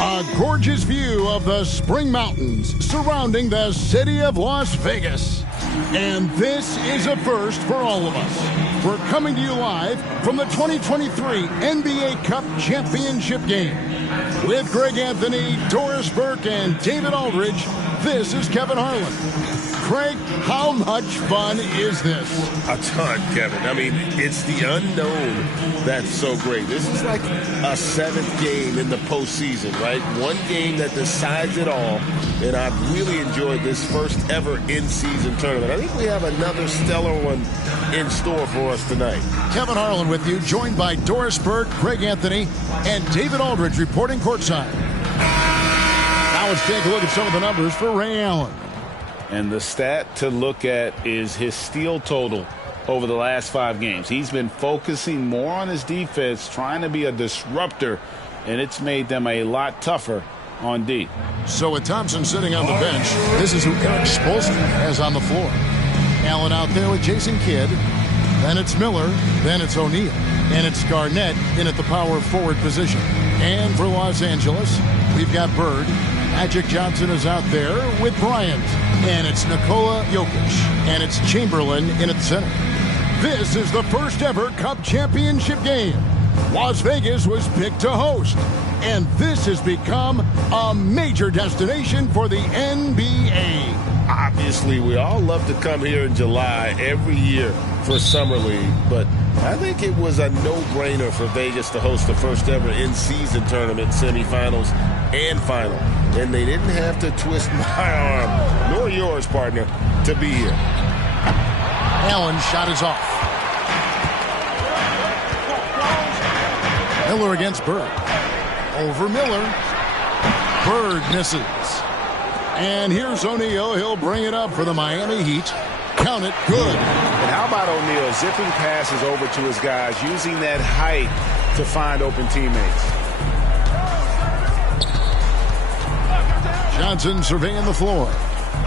A gorgeous view of the Spring Mountains surrounding the city of Las Vegas. And this is a first for all of us. We're coming to you live from the 2023 NBA Cup Championship game. With Greg Anthony, Doris Burke, and David Aldridge, this is Kevin Harlan. Craig, how much fun is this? A ton, Kevin. I mean, it's the unknown that's so great. This is like a seventh game in the postseason, right? One game that decides it all, and I've really enjoyed this first ever in-season tournament. I think we have another stellar one in store for us tonight. Kevin Harlan with you, joined by Doris Burke, Greg Anthony, and David Aldridge reporting courtside. Now let's take a look at some of the numbers for Ray Allen. And the stat to look at is his steal total over the last 5 games. He's been focusing more on his defense, trying to be a disruptor, and it's made them a lot tougher on D. So with Thompson sitting on the bench, this is who Eric Spoelstra has on the floor. Allen out there with Jason Kidd. Then it's Miller. Then it's O'Neal. And it's Garnett in at the power forward position. And for Los Angeles, we've got Bird. Magic Johnson is out there with Bryant. And it's Nikola Jokic. And it's Chamberlain in at the center. This is the first ever Cup Championship game. Las Vegas was picked to host. And this has become a major destination for the NBA. Obviously, we all love to come here in July every year for Summer League, but I think it was a no-brainer for Vegas to host the first ever in-season tournament, semifinals and final. And they didn't have to twist my arm, nor yours, partner, to be here. Allen's shot is off. Miller against Bird. Over Miller. Bird misses. And here's O'Neal. He'll bring it up for the Miami Heat. Count it. Good. And how about O'Neal zipping passes over to his guys, using that height to find open teammates. Johnson surveying the floor.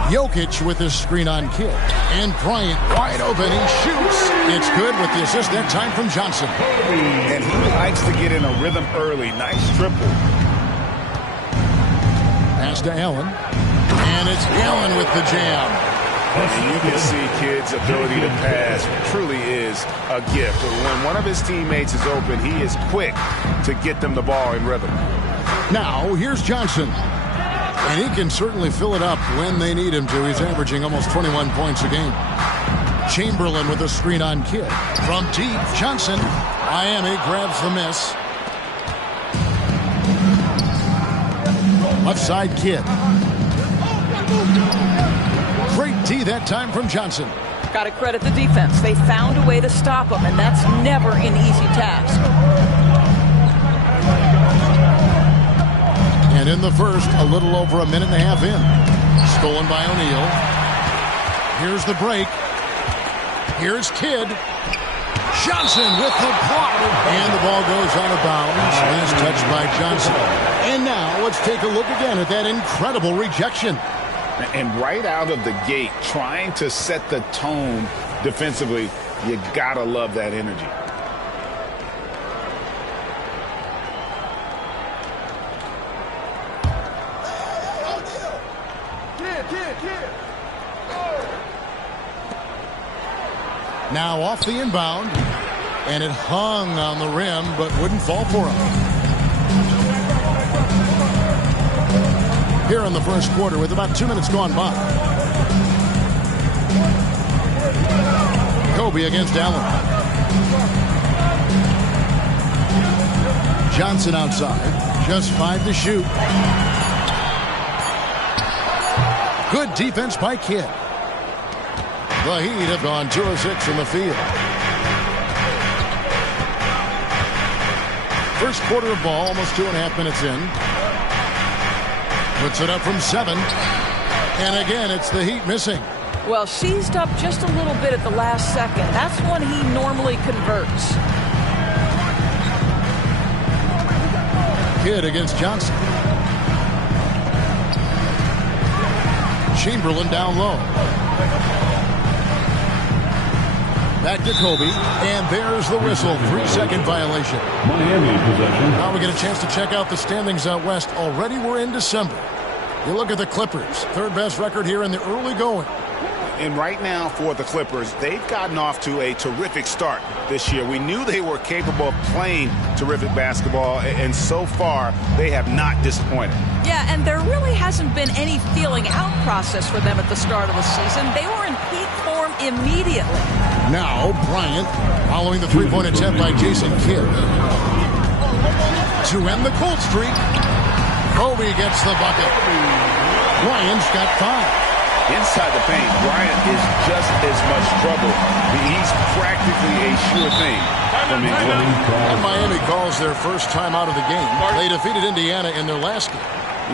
Jokic with his screen on Kidd. And Bryant wide open. He shoots. It's good with the assist that time from Johnson. And he likes to get in a rhythm early. Nice triple. Pass to Allen. And it's Allen with the jam. And you can see Kidd's ability to pass truly is a gift. When one of his teammates is open, he is quick to get them the ball in rhythm. Now, here's Johnson. And he can certainly fill it up when they need him to. He's averaging almost 21 points a game. Chamberlain with a screen on Kidd. From deep, Johnson. Miami grabs the miss. Left side, Kidd. Great D that time from Johnson. Got to credit the defense. They found a way to stop him, and that's never an easy task. And in the first, a little over a minute and a half in. Stolen by O'Neal. Here's the break. Here's Kidd. Johnson with the block. And the ball goes out of bounds. Last touched by Johnson. And now let's take a look again at that incredible rejection. And right out of the gate, trying to set the tone defensively, you gotta love that energy. Now off the inbound, and it hung on the rim, but wouldn't fall for him. Here in the first quarter with about 2 minutes gone by. Kobe against Allen. Johnson outside, just 5 to shoot. Good defense by Kidd. The Heat have gone 2 of 6 from the field. First quarter of ball, almost 2.5 minutes in. Puts it up from 7. And again, it's the Heat missing. Well, seized up just a little bit at the last second. That's when he normally converts. Kidd against Johnson. Chamberlain down low. Back to Kobe, and there's the whistle. 3-second violation. Miami possession. Now we get a chance to check out the standings out west. Already we're in December. You look at the Clippers, third best record here in the early going. And right now for the Clippers, they've gotten off to a terrific start this year. We knew they were capable of playing terrific basketball, and so far they have not disappointed. Yeah, and there really hasn't been any feeling out process for them at the start of the season. They were in peak form immediately. Now Bryant following the three-point attempt by Jason Kidd. To end the cold streak, Kobe gets the bucket. Bryant's got 5. Inside the paint, Bryant is just as much trouble. He's practically a sure thing from Indiana. And Miami calls their first time out of the game. They defeated Indiana in their last game.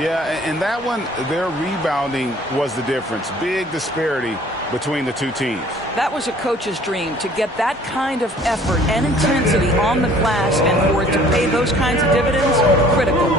Yeah, and that one, their rebounding was the difference. Big disparity between the two teams. That was a coach's dream, to get that kind of effort and intensity on the glass, and for it to pay those kinds of dividends, critical.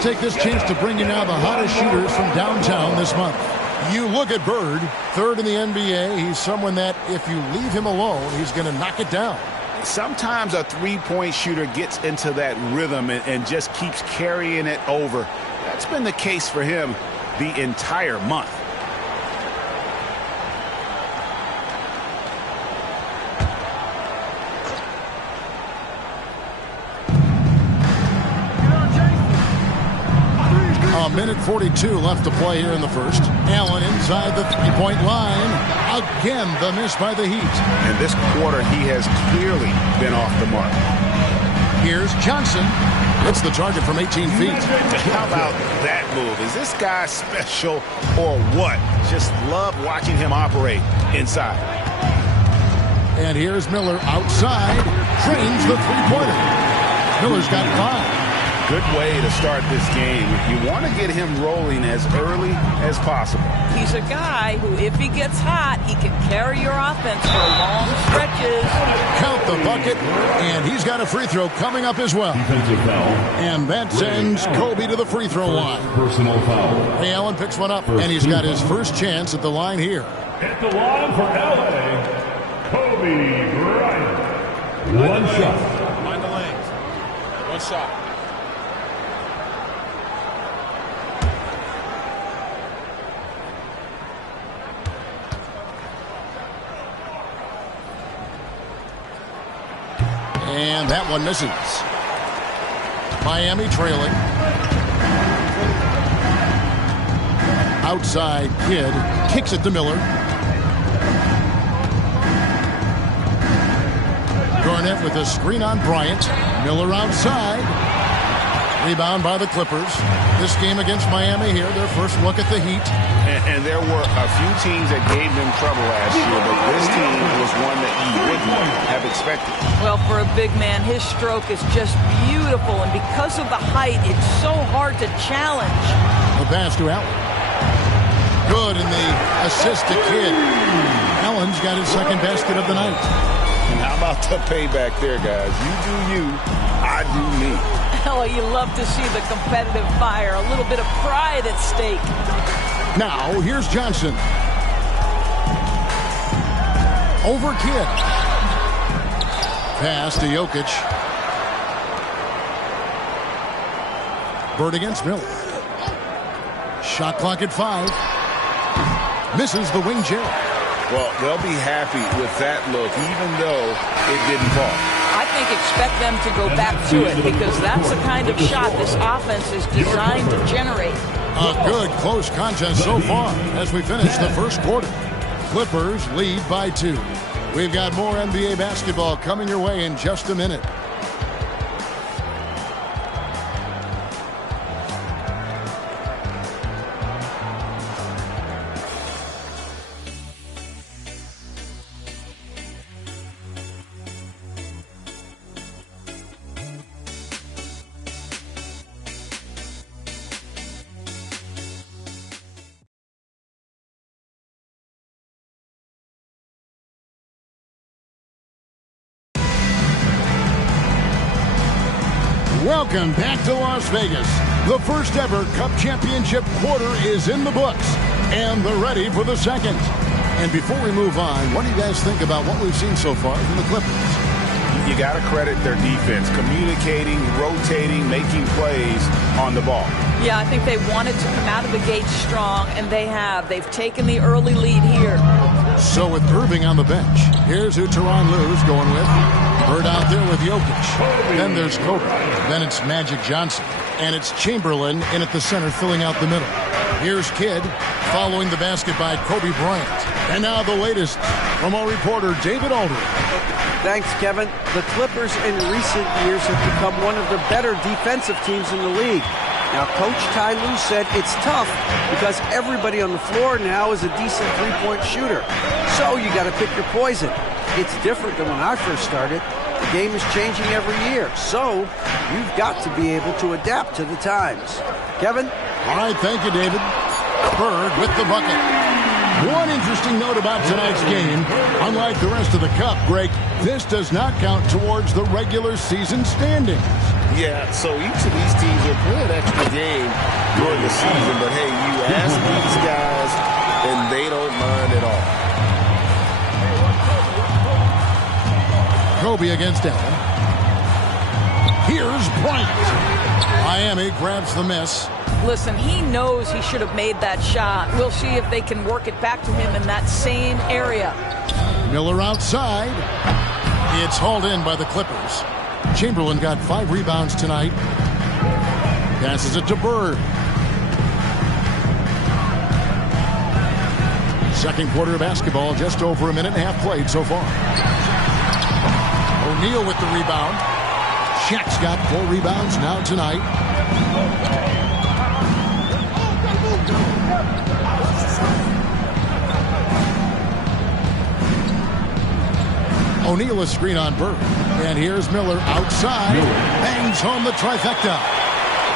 Take this chance to bring you now the hottest shooters from downtown this month. You look at Bird, third in the NBA. He's someone that if you leave him alone, he's going to knock it down. Sometimes a three-point shooter gets into that rhythm and just keeps carrying it over. That's been the case for him the entire month. A minute 42 left to play here in the first. Allen inside the three-point line. Again, the miss by the Heat. And this quarter, he has clearly been off the mark. Here's Johnson. It's the target from 18 feet. How about that move? Is this guy special or what? Just love watching him operate inside. And here's Miller outside. Trains the three-pointer. Miller's got 5. Good way to start this game. You want to get him rolling as early as possible. He's a guy who, if he gets hot, he can carry your offense for long stretches. Count the bucket, and he's got a free throw coming up as well. Defensive foul. And that sends Kobe to the free throw line. Personal foul. Hey, Allen picks one up, and he's got his first chance at the line here. At the line for LA, Kobe Bryant. One shot. Mind the lanes. One shot. And that one misses. Miami trailing. Outside, Kidd kicks it to Miller. Garnett with a screen on Bryant. Miller outside. Rebound by the Clippers. This game against Miami here, their first look at the Heat. And there were a few teams that gave them trouble last year, but this team was one that you wouldn't have expected. Well, for a big man, his stroke is just beautiful, and because of the height, it's so hard to challenge. The pass to Allen. Good, and the assist to Kidd. Allen's got his second basket of the night. And how about the payback there, guys? You do you, I do me. Oh, you love to see the competitive fire, a little bit of pride at stake. Now, here's Johnson. Over Kidd. Pass to Jokic. Bird against Miller. Shot clock at 5. Misses the wing chair. Well, they'll be happy with that look, even though it didn't fall. I think expect them to go back to it because that's the kind of shot this offense is designed to generate. A good close contest so far as we finish the first quarter. Clippers lead by 2. We've got more NBA basketball coming your way in just a minute. Welcome back to Las Vegas. The first ever Cup Championship quarter is in the books, and they're ready for the second. And before we move on, what do you guys think about what we've seen so far from the Clippers? You got to credit their defense, communicating, rotating, making plays on the ball. Yeah, I think they wanted to come out of the gate strong, and they have. They've taken the early lead here. So with Irving on the bench, here's who Tyronn Lue's going with. Bird out there with Jokic. Then there's Kobe. Then it's Magic Johnson. And it's Chamberlain in at the center filling out the middle. Here's Kidd following the basket by Kobe Bryant. And now the latest from our reporter David Aldridge. Thanks, Kevin. The Clippers in recent years have become one of the better defensive teams in the league. Now, Coach Ty Lue said it's tough because everybody on the floor now is a decent three-point shooter. So you got to pick your poison. It's different than when I first started. The game is changing every year. So you've got to be able to adapt to the times. Kevin? All right, thank you, David. Bird with the bucket. One interesting note about tonight's game, unlike the rest of the Cup, Greg, this does not count towards the regular season standings. Yeah, so each of these teams are playing extra game during the season, but hey, you ask these guys, and they don't mind at all. Kobe against Allen. Here's Bryant. Miami grabs the miss. Listen, he knows he should have made that shot. We'll see if they can work it back to him in that same area. Miller outside. It's hauled in by the Clippers. Chamberlain got 5 rebounds tonight. Passes it to Bird. Second quarter of basketball, just over a minute and a half played so far. O'Neal with the rebound. Shaq's got 4 rebounds now tonight. O'Neal a screen on Bird. And here's Miller outside. Bangs home the trifecta.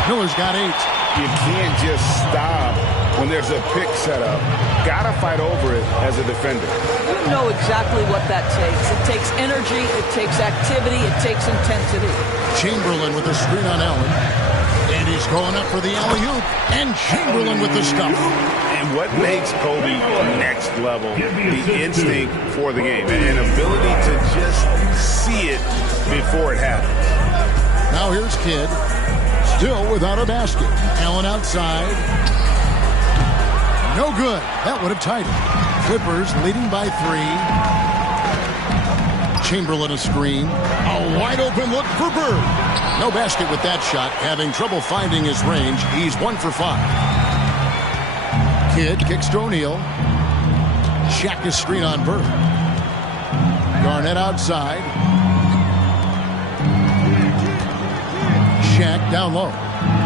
Miller's got 8. You can't just stop when there's a pick set up. Got to fight over it as a defender. You know exactly what that takes. It takes energy, it takes activity, it takes intensity. Chamberlain with a screen on Allen. And he's going up for the alley-oop. And Chamberlain with the stuff. And what makes Kobe next level, the instinct for the game, an ability to just see it before it happens. Now here's Kidd, still without a basket. Allen outside. No good. That would have tied it. Clippers leading by 3. Chamberlain a screen. A wide open look for Bird. No basket with that shot. Having trouble finding his range. He's 1 for 5. Kidd kicks to O'Neal. Shaq is screen on Bird. Garnett outside. Shaq down low.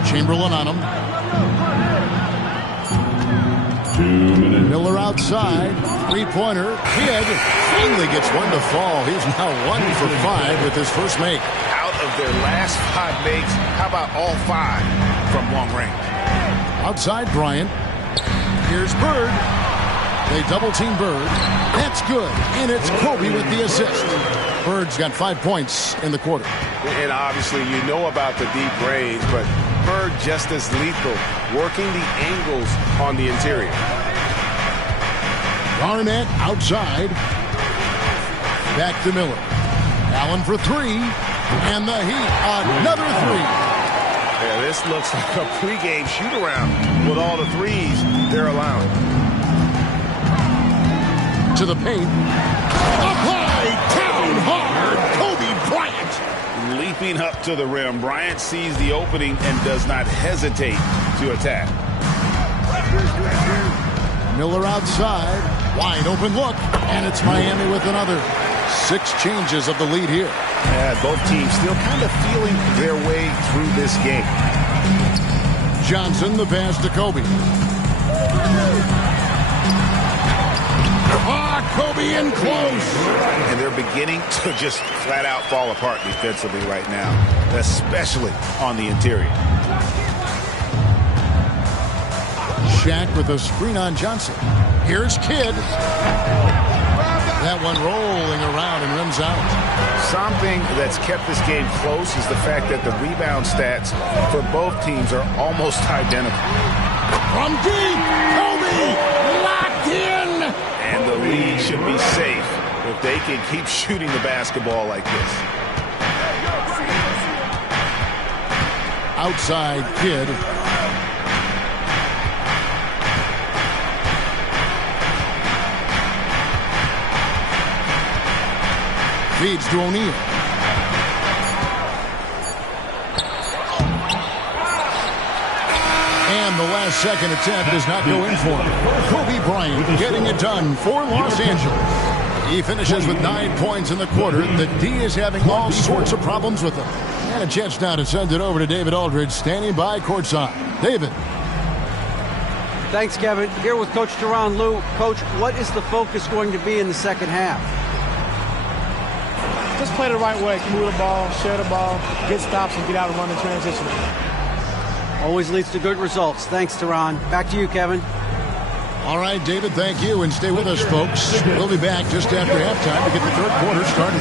Chamberlain on him. 2 minutes. Miller outside. Three-pointer. Kidd finally gets one to fall. He's now 1 for 5 with his first make. Out of their last 5 makes, how about all 5 from long range? Outside Bryant. Here's Bird. They double-team Bird. That's good. And it's Kobe with the assist. Bird's got 5 points in the quarter. And obviously you know about the deep range, but Bird just as lethal, working the angles on the interior. Garnett outside. Back to Miller. Allen for 3. And the Heat, another 3. Yeah, this looks like a pregame shoot-around with all the threes they're allowing. To the paint. Applied down hard. Kobe Bryant. Leaping up to the rim, Bryant sees the opening and does not hesitate to attack. Miller outside. Wide open look. And it's Miami with another. 6 changes of the lead here. Yeah, both teams still kind of feeling their way through this game. Johnson, the pass to Kobe. Kobe in close. And they're beginning to just flat out fall apart defensively right now, especially on the interior. Shaq with a screen on Johnson. Here's Kidd. That one rolling around and rims out. Something that's kept this game close is the fact that the rebound stats for both teams are almost identical. From deep, Kobe locked in. And the lead should be safe if they can keep shooting the basketball like this. Outside Kidd. Feeds to O'Neal. And the last second attempt does not go in for him. Kobe Bryant getting it done for Los Angeles. He finishes with 9 points in the quarter. The D is having all sorts of problems with him. And a chance now to send it over to David Aldridge, standing by courtside. David. Thanks, Kevin. Here with Coach Tyronn Lue. Coach, what is the focus going to be in the second half? Just play the right way. Move the ball, share the ball, get stops, and get out and run in transition. Always leads to good results. Thanks, Tyronn. Back to you, Kevin. All right, David, thank you. And stay with us, folks. We'll be back just after halftime to get the third quarter started.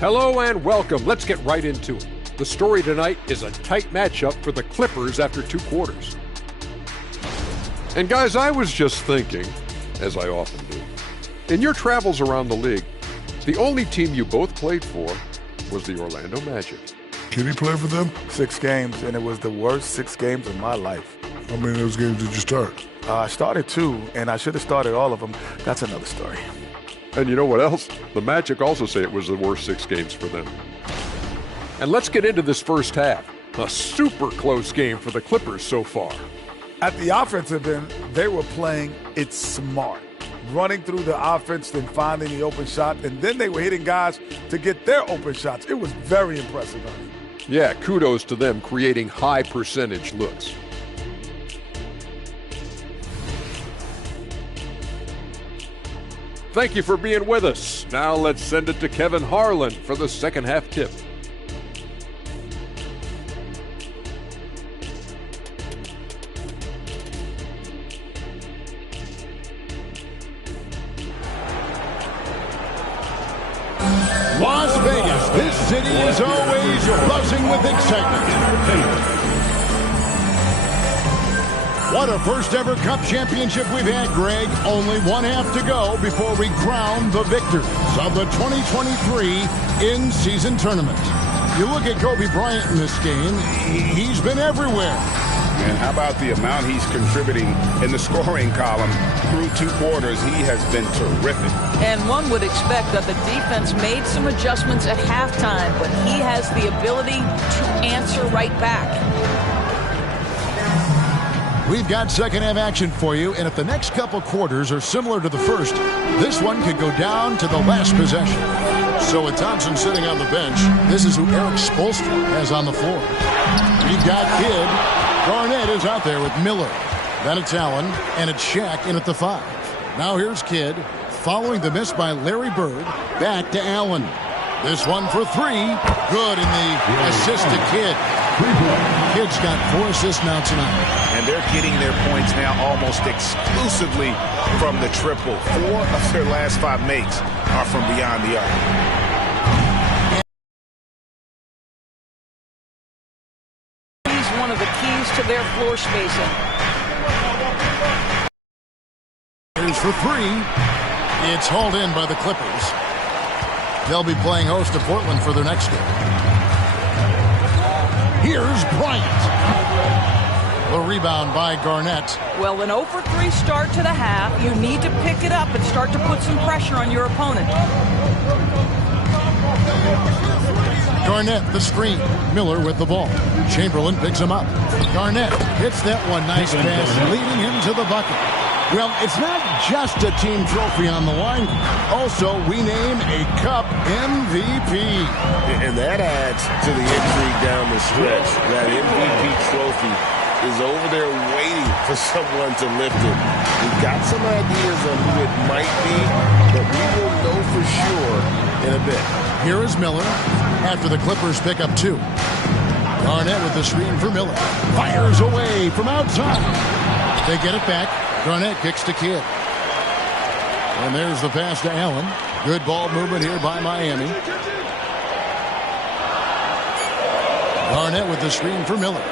Hello and welcome. Let's get right into it. The story tonight is a tight matchup for the Clippers after 2 quarters. And guys, I was just thinking, as I often do, in your travels around the league, the only team you both played for was the Orlando Magic. Can he play for them? 6 games, and it was the worst 6 games of my life. How many of those games did you start? I started 2, and I should have started all of them. That's another story. And you know what else? The Magic also say it was the worst 6 games for them. And let's get into this first half. A super close game for the Clippers so far. At the offensive end, they were playing it smart. running through the offense and finding the open shot, and then they were hitting guys to get their open shots. It was very impressive. Yeah, kudos to them creating high percentage looks. Thank you for being with us. Now let's send it to Kevin Harlan for the second half tip. Las Vegas, this city is always buzzing with excitement. What a first ever Cup championship we've had, Greg. Only one half to go before we crown the victors of the 2023 in-season tournament. You look at Kobe Bryant in this game, he's been everywhere. And how about the amount he's contributing in the scoring column through 2 quarters? He has been terrific. And one would expect that the defense made some adjustments at halftime, but he has the ability to answer right back. We've got second half action for you, and if the next couple quarters are similar to the first, this one could go down to the last possession. So with Thompson sitting on the bench, this is who Erik Spoelstra has on the floor. We've got Kidd. Garnett is out there with Miller. Then it's Allen, and it's Shaq in at the 5. Now here's Kidd, following the miss by Larry Bird. Back to Allen. This one for 3. Good in the assist to Kidd. Kidd's got 4 assists now tonight. And they're getting their points now almost exclusively from the triple. 4 of their last 5 makes are from beyond the arc. He's one of the keys to their floor spacing. Here's for 3. It's hauled in by the Clippers. They'll be playing host to Portland for their next game. Here's Bryant. The rebound by Garnett. Well, an 0 for 3 start to the half. You need to pick it up and start to put some pressure on your opponent. Garnett, the screen. Miller with the ball. Chamberlain picks him up. Garnett hits that one. Nice pass, leading him to the bucket. Well, it's not just a team trophy on the line. Also, we name a Cup MVP. And that adds to the intrigue down the stretch. That MVP trophy is over there waiting for someone to lift it. We've got some ideas on who it might be, but we will know for sure in a bit. Here is Miller after the Clippers pick up 2. Garnett with the screen for Miller. Fires away from outside. They get it back. Garnett kicks to Kidd. And there's the pass to Allen. Good ball movement here by Miami. Garnett with the screen for Miller.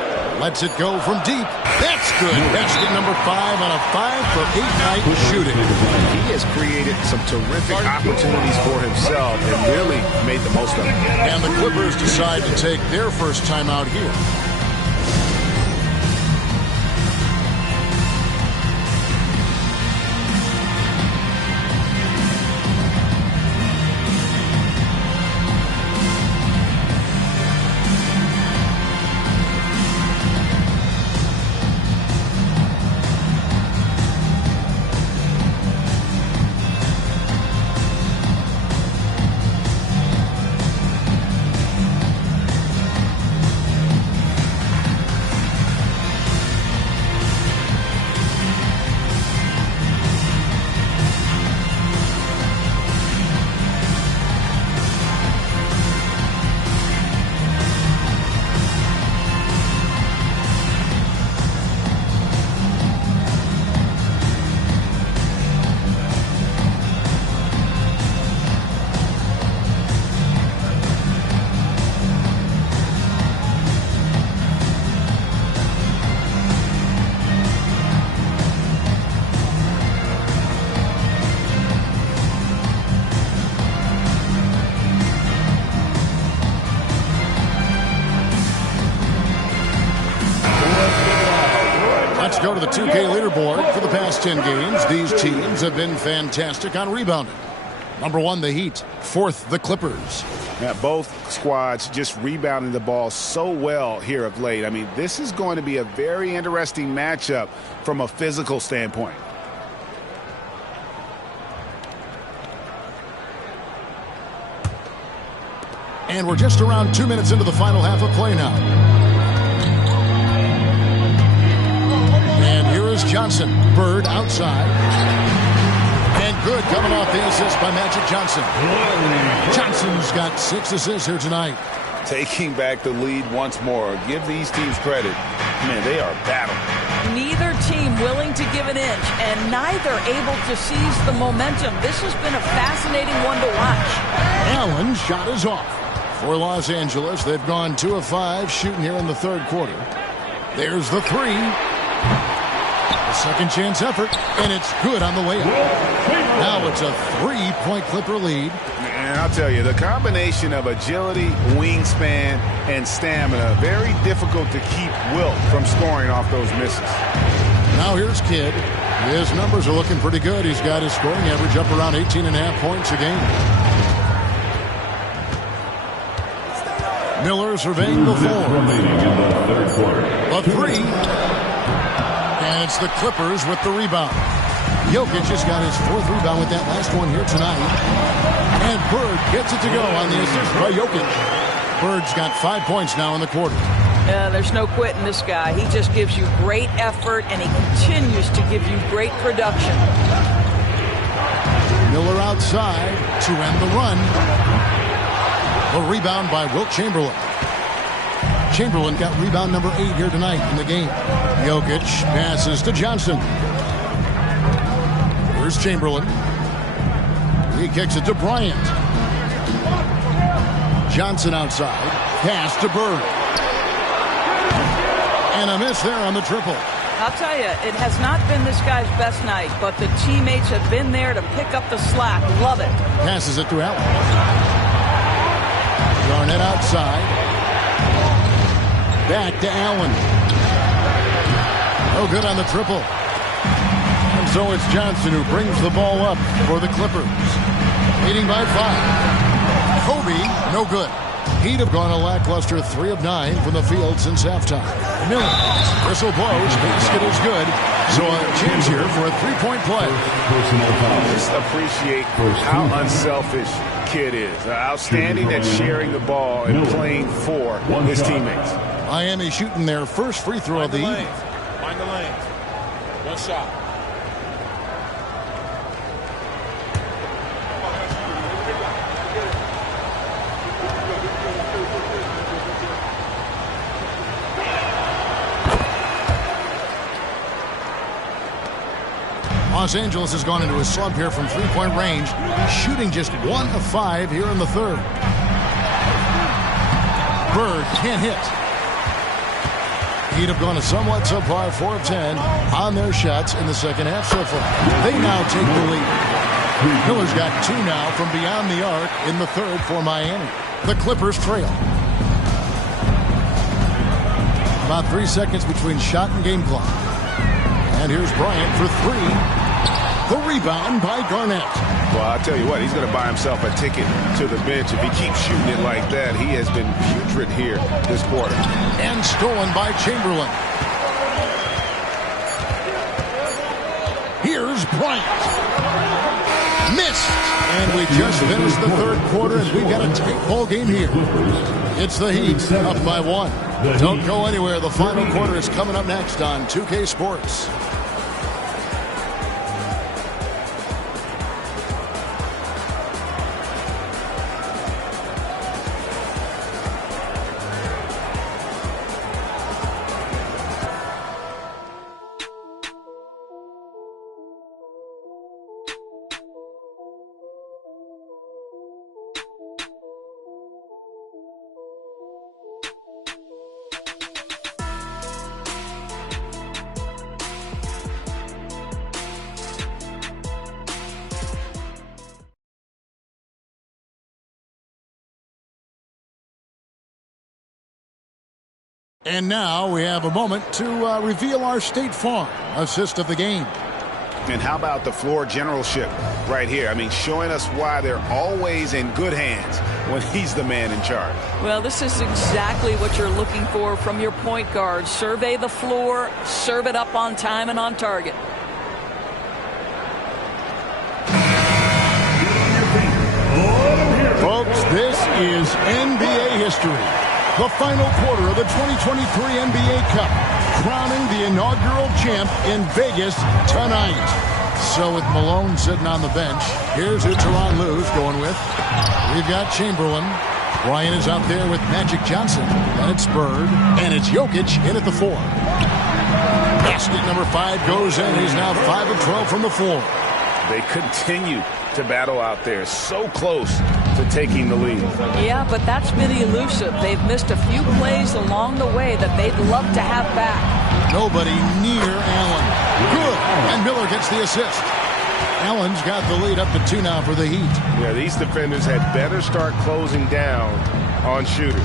Lets it go from deep. That's good. Basket number 5 on a 5 for 8 night shooting. He has created some terrific opportunities for himself and really made the most of it. And the Clippers decide to take their first time out here. Let's go to the 2K leaderboard. For the past 10 games, these teams have been fantastic on rebounding. Number 1, the Heat. 4th, the Clippers. Now, both squads just rebounding the ball so well here of late. I mean, this is going to be a very interesting matchup from a physical standpoint. And we're just around 2 minutes into the final half of play now. And here is Johnson. Bird outside. And good coming off the assist by Magic Johnson. Johnson's got 6 assists here tonight. Taking back the lead once more. Give these teams credit. Man, they are battling. Neither team willing to give an inch and neither able to seize the momentum. This has been a fascinating one to watch. Allen's shot is off. For Los Angeles, they've gone 2 of 5 shooting here in the third quarter. There's the 3. A second chance effort, and it's good on the way up. Now it's a 3-point Clipper lead. And I'll tell you, the combination of agility, wingspan, and stamina, very difficult to keep Wilt from scoring off those misses. Now here's Kidd. His numbers are looking pretty good. He's got his scoring average up around 18.5 points a game. Miller surveying the floor. A 3. And it's the Clippers with the rebound. Jokic has got his 4th rebound with that last one here tonight. And Bird gets it to go on the assist by Jokic. Bird's got 5 points now in the quarter. There's no quitting this guy. He just gives you great effort, and he continues to give you great production. Miller outside to end the run. The rebound by Wilt Chamberlain. Chamberlain got rebound number 8 here tonight in the game. Jokic passes to Johnson. Here's Chamberlain. He kicks it to Bryant. Johnson outside. Pass to Bird. And a miss there on the triple. I'll tell you, it has not been this guy's best night, but the teammates have been there to pick up the slack. Love it. Passes it to Allen. Garnett outside. Back to Allen. No good on the triple. And so it's Johnson who brings the ball up for the Clippers. Leading by 5. Kobe, no good. He'd have gone a lackluster 3 of 9 from the field since halftime. Miller, whistle blows, basket is good. So a chance here for a 3-point play. Just appreciate how unselfish Kidd is. Outstanding at sharing the ball and playing for his teammates. Miami shooting their first free throw of the evening. Mind the lanes. One shot. Los Angeles has gone into a slump here from 3-point range, shooting just 1 of 5 here in the third. Bird can't hit. He'd have gone a somewhat subpar 4 of 10 on their shots in the second half so far. They now take the lead. Miller's got 2 now from beyond the arc in the third for Miami. The Clippers trail. About 3 seconds between shot and game clock. And here's Bryant for 3. The rebound by Garnett. Well, I'll tell you what, he's going to buy himself a ticket to the bench. If he keeps shooting it like that, he has been putrid here this quarter. And stolen by Chamberlain. Here's Bryant. Missed. And we just finished the third quarter, and we've got a tight ball game here. It's the Heat up by 1. Don't go anywhere. The final quarter is coming up next on 2K Sports. And now we have a moment to reveal our State Farm assist of the game. And how about the floor generalship right here? I mean, showing us why they're always in good hands when he's the man in charge. Well, this is exactly what you're looking for from your point guard. Survey the floor, serve it up on time and on target. Folks, This is NBA history. The final quarter of the 2023 NBA Cup, crowning the inaugural champ in Vegas tonight. So with Malone sitting on the bench, here's who Tyronn Lue's going with. We've got Chamberlain. Ryan is out there with Magic Johnson. Then it's Bird. And it's Jokic in at the 4. Basket number 5 goes in. He's now 5 of 12 from the floor. They continue to battle out there. So close to taking the lead. Yeah, but that's been elusive. They've missed a few plays along the way that they'd love to have back. Nobody near Allen. Good. And Miller gets the assist. Allen's got the lead up to 2 now for the Heat. Yeah, these defenders had better start closing down on shooters.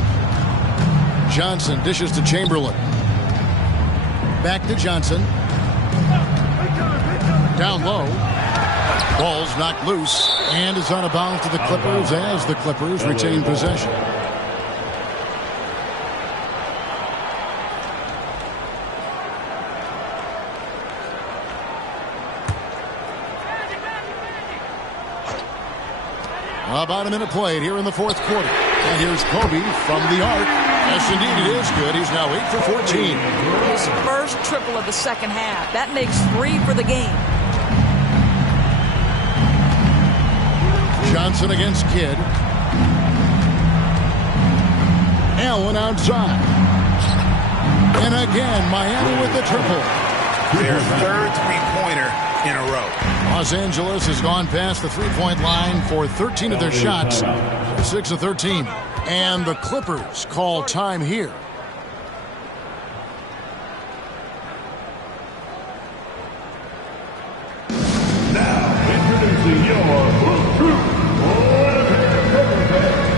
Johnson dishes to Chamberlain. Back to Johnson. Down low. Ball's knocked loose and is out of bounds to the Clippers as the Clippers retain possession. About a minute played here in the fourth quarter. And here's Kobe from the arc. Yes, indeed, it is good. He's now 8 for 14. His first triple of the second half. That makes 3 for the game. Johnson against Kidd. Allen outside. And again, Miami with the triple. Their third three-pointer in a row. Los Angeles has gone past the three-point line for 13 of their shots. 6 of 13. And the Clippers call time here. Now, introducing your Hoop Troop, Winnipeg Clippers fans.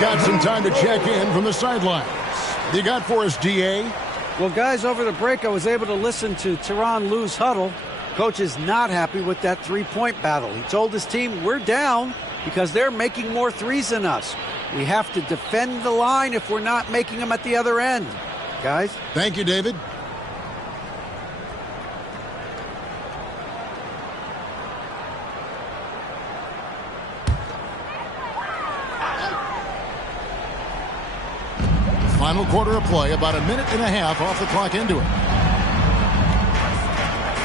Got some time to check in from the sidelines. You got for us, DA? Well, guys, over the break, I was able to listen to Tyronn Lue's huddle. Coach is not happy with that three-point battle. He told his team, we're down because they're making more threes than us. We have to defend the line if we're not making them at the other end. Guys? Thank you, David. Final quarter of play, about a minute and a half off the clock into it.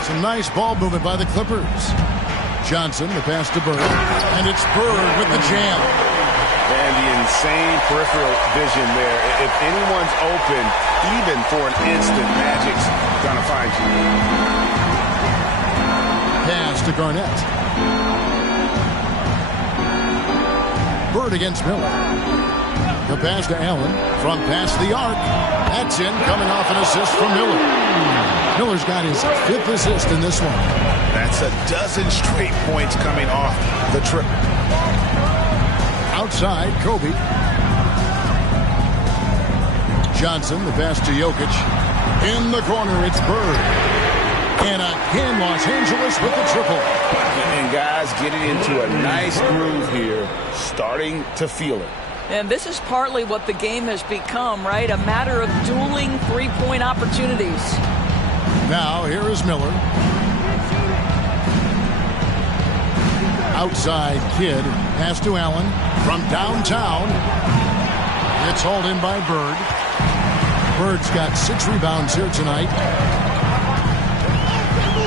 Some nice ball movement by the Clippers. Johnson, the pass to Bird, and it's Bird with the jam. And the insane peripheral vision there. If anyone's open, even for an instant, Magic's gonna find you. Pass to Garnett. Bird against Miller. The pass to Allen from past the arc. That's in, coming off an assist from Miller. Miller's got his 5th assist in this one. That's a dozen straight points coming off the triple. Outside, Kobe. Johnson, the pass to Jokic. In the corner, it's Bird. And again, Los Angeles with the triple. And guys getting into a nice groove here, starting to feel it. And this is partly what the game has become, right? A matter of dueling three-point opportunities. Now, here is Miller. Outside, Kidd. Pass to Allen. From downtown. It's hauled in by Bird. Bird's got 6 rebounds here tonight.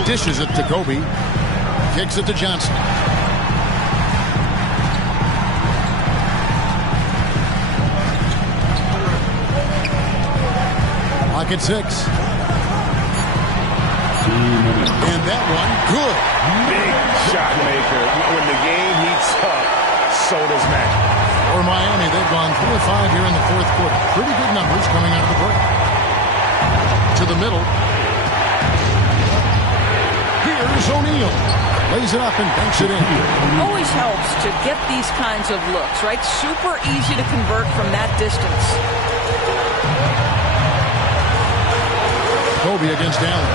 Dishes it to Kobe. Kicks it to Johnson. Pocket 6. And that one, good. Big shot maker. When the game heats up, so does magic. For Miami, they've gone 3 of 5 here in the fourth quarter. Pretty good numbers coming out of the break. To the middle. Here's O'Neal. Lays it up and banks it in. Always helps to get these kinds of looks, right? Super easy to convert from that distance. Kobe against Allen.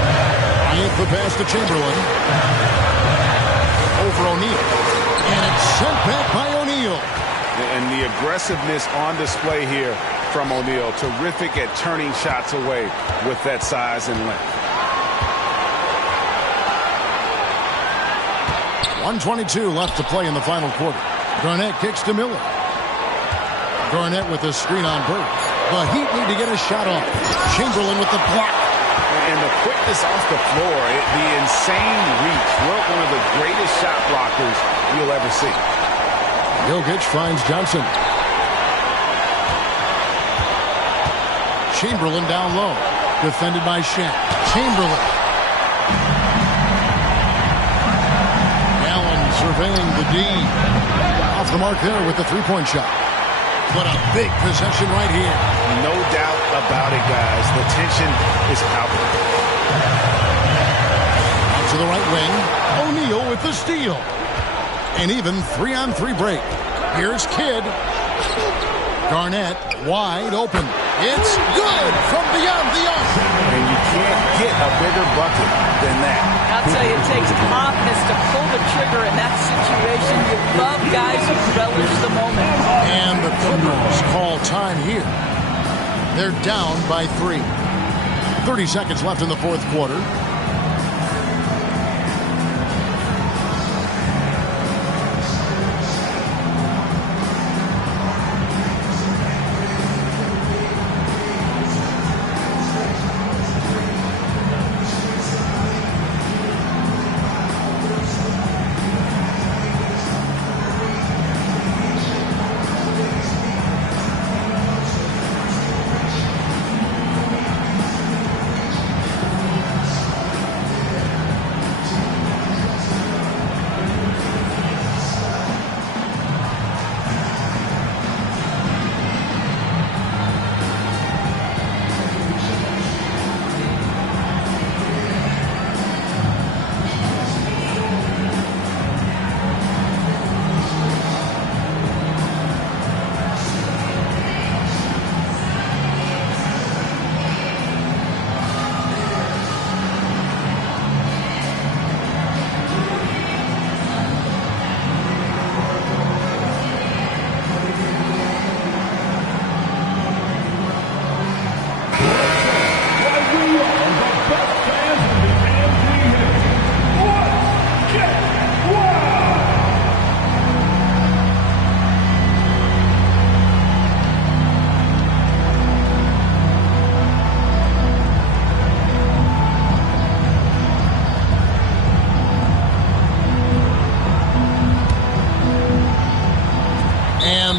Bryant the pass to Chamberlain. Over O'Neal. And it's sent back by O'Neal. And the aggressiveness on display here from O'Neal. Terrific at turning shots away with that size and length. 1:22 left to play in the final quarter. Garnett kicks to Miller. Garnett with a screen on Bird. The Heat need to get a shot off. Chamberlain with the block. And the quickness off the floor, the insane reach. One of the greatest shot blockers you'll ever see. Jokic finds Johnson. Chamberlain down low. Defended by Shaq. Chamberlain. Allen surveying the D. Off the mark there with the three-point shot. What a big possession right here. No doubt about it, guys. The tension is palpable. Out to the right wing. O'Neal with the steal. An even 3-on-3 break. Here's Kidd. Garnett wide open. It's good from beyond the arc. And you can't get a bigger bucket than that. I'll tell you, it takes confidence to pull the trigger in that situation. You love guys who relish the moment. And the Clippers call time here. They're down by 3. 30 seconds left in the fourth quarter.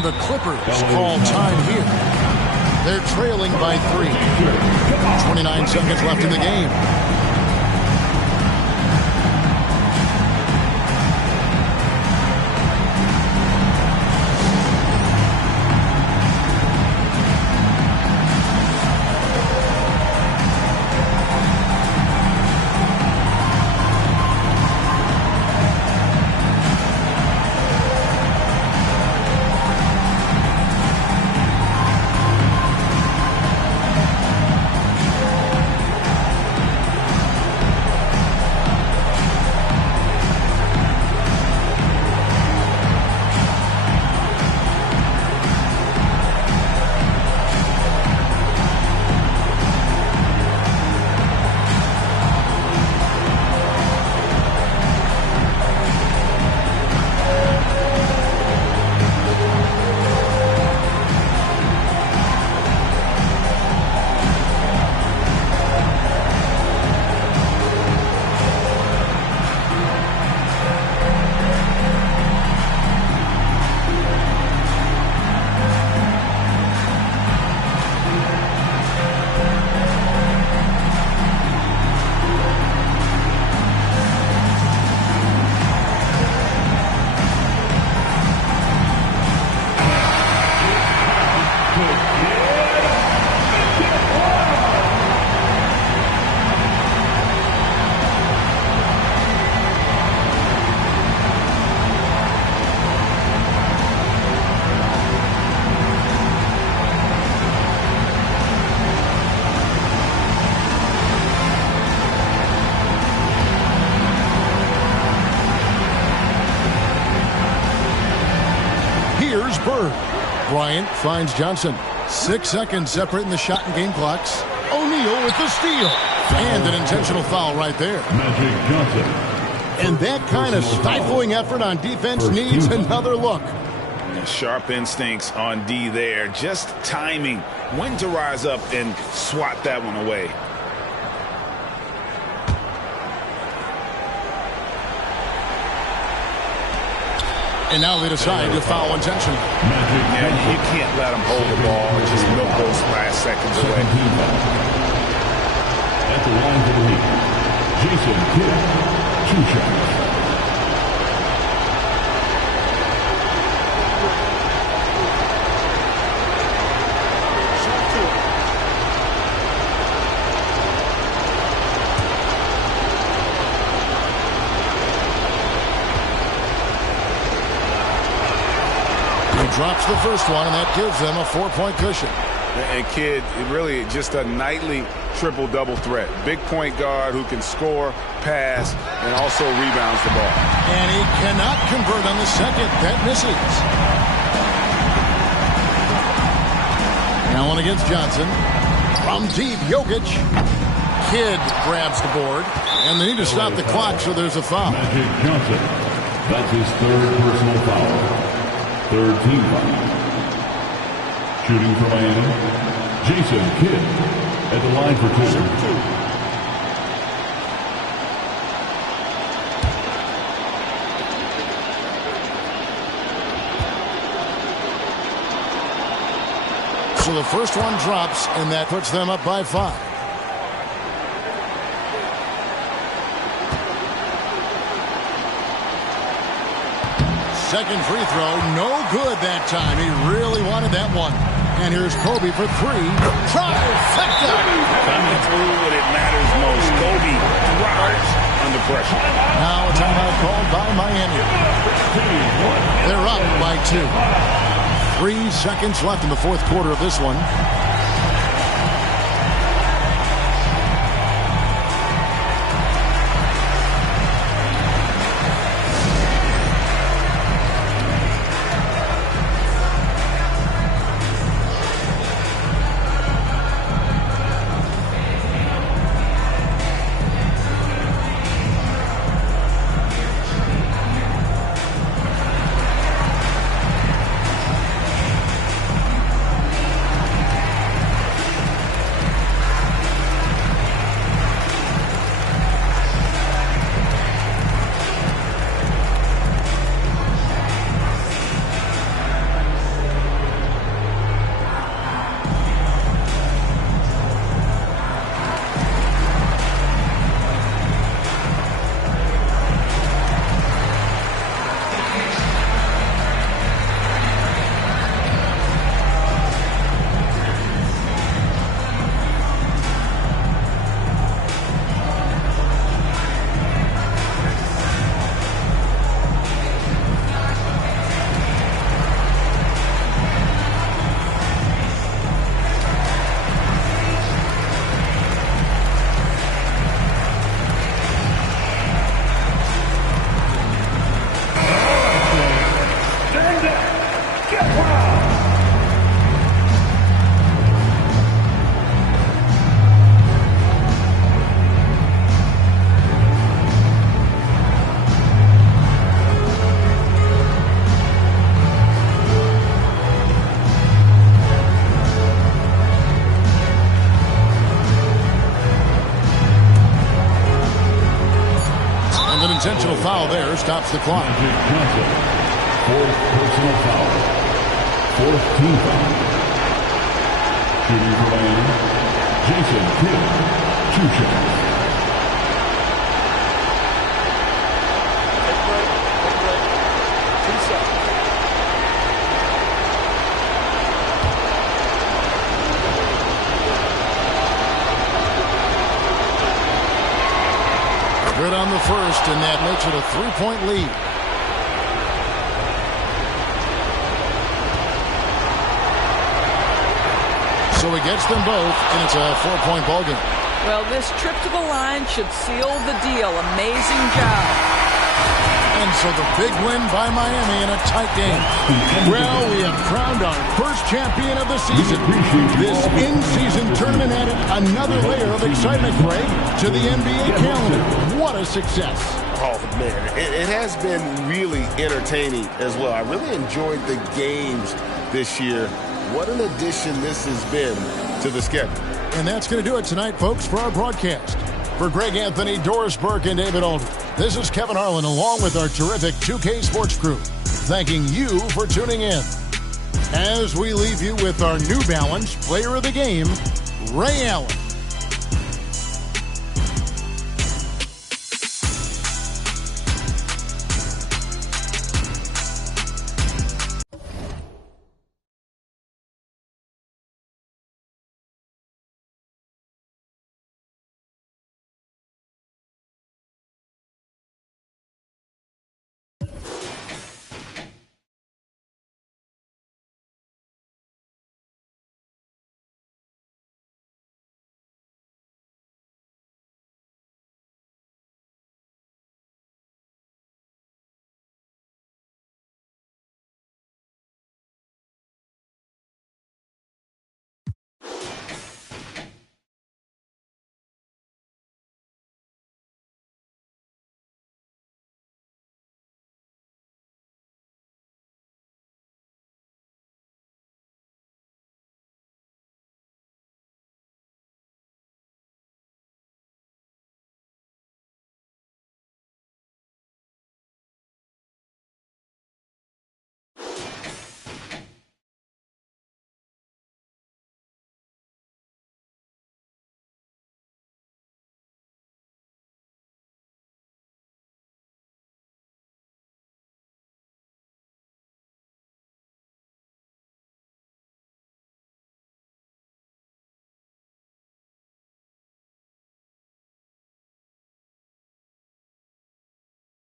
The Clippers call time here. They're trailing by 3. 29 seconds left in the game. Here's Bird. Bryant finds Johnson. 6 seconds separating the shot and game clocks. O'Neal with the steal. And an intentional foul right there. Magic Johnson. And that kind of stifling effort on defense needs another look. Sharp instincts on D there. Just timing when to rise up and swat that one away. And now they decide to foul intentionally. Yeah, you can't let them hold the ball and just milk those last seconds away. At the line for the lead, Jason Kidd, 2 shots. Drops the first one, and that gives them a 4-point cushion. And Kidd, really just a nightly triple-double threat. Big point guard who can score, pass, and also rebounds the ball. And he cannot convert on the second. That misses. Allen against Johnson. From deep, Jokic. Kidd grabs the board. And they need to stop the clock, so there's a foul. Magic Johnson. That's his 3rd personal foul. 3rd team foul. Shooting for Miami, Jason Kidd at the line for 2. So the first one drops, and that puts them up by 5. Second free throw, no good that time. He really wanted that one. And here's Kobe for 3. Trifecta! Coming through when it matters most. Kobe thrives under pressure. Now a timeout called by Miami. They're up by 2. 3 seconds left in the 4th quarter of this one. Intentional foul there stops the clock. Magic Johnson, 4th personal foul. 4th team foul. Shooting for Miami, Jason Kidd, 2 shots. Good on the first, and that makes it a 3-point lead. So he gets them both, and it's a 4-point ball game. Well, this trip to the line should seal the deal. Amazing job. And so the big win by Miami in a tight game. Well, we have crowned our first champion of the season. This in-season tournament added another layer of excitement, Greg, to the NBA calendar. What a success. Oh, man, it has been really entertaining as well. I really enjoyed the games this year. What an addition this has been to the schedule. And that's going to do it tonight, folks, for our broadcast. For Greg Anthony, Doris Burke, and David Aldridge, this is Kevin Harlan along with our terrific 2K Sports crew, thanking you for tuning in. As we leave you with our New Balance Player of the Game, Ray Allen.